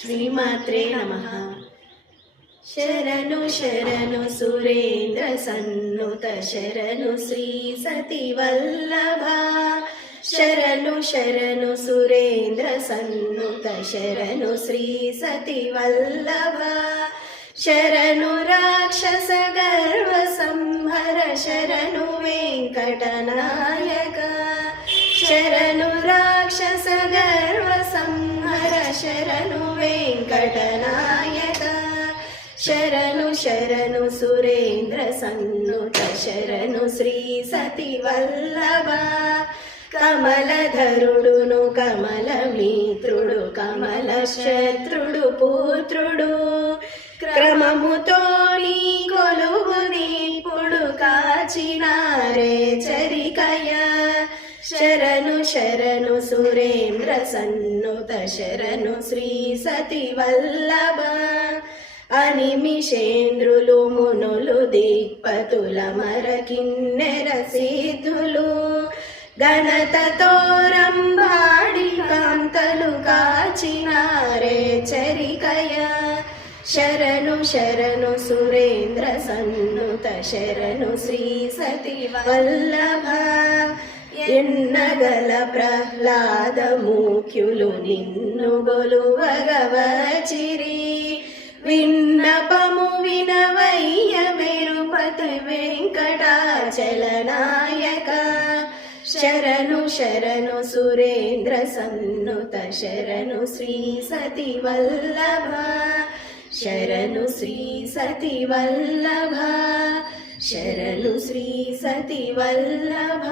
శ్రీమాత్రే నమః. శరణు శరణు సురేంద్ర సన్నుత శరణు శ్రీ సతి వల్లభ. శరణు శరణు సురేంద్ర సన్నుత శరణు శ్రీ సతి వల్లభ. శరణు రాక్షస గర్వ సంహర శరణు వెంకటనాయక. శరణు రాక్షస గర్వ సంహర శరణు వెంకటనాయక. శరణు శరణు సురేంద్ర సన్నుత శరణు శ్రీ సతి వల్లభ. కమలధరుడును కమల మిత్రుడు కమల శత్రుడు పుత్రుడు. క్రమముతో నీ కొలువు నీపుడు కాచినారే చరికయ. శరణు శరణు సురేంద్ర సన్నుత శరణు శ్రీ సతి వల్లభ. అనిమిషేంద్రులు మునులు దిక్పతుల మరకిన్నెర సిద్ధులు. గణతతో రంభాడి కాంతలు కాచినారే చరికయ. శరణు శరణు సురేంద్ర సన్నుత శరణు శ్రీ సతి వల్లభ. ఎన్నగల ప్రహ్లాద ముఖ్యులు నిన్ను గొలువగవచిరి. విన్నపము వినవయ్య మెరుపతి వెంకటాచలనాయక. శరణు శరణు సురేంద్ర సన్నుత శరణు శ్రీ సతి వల్లభ. శరణు శ్రీ సతి వల్లభ. శరణు శ్రీ సతి వల్లభ.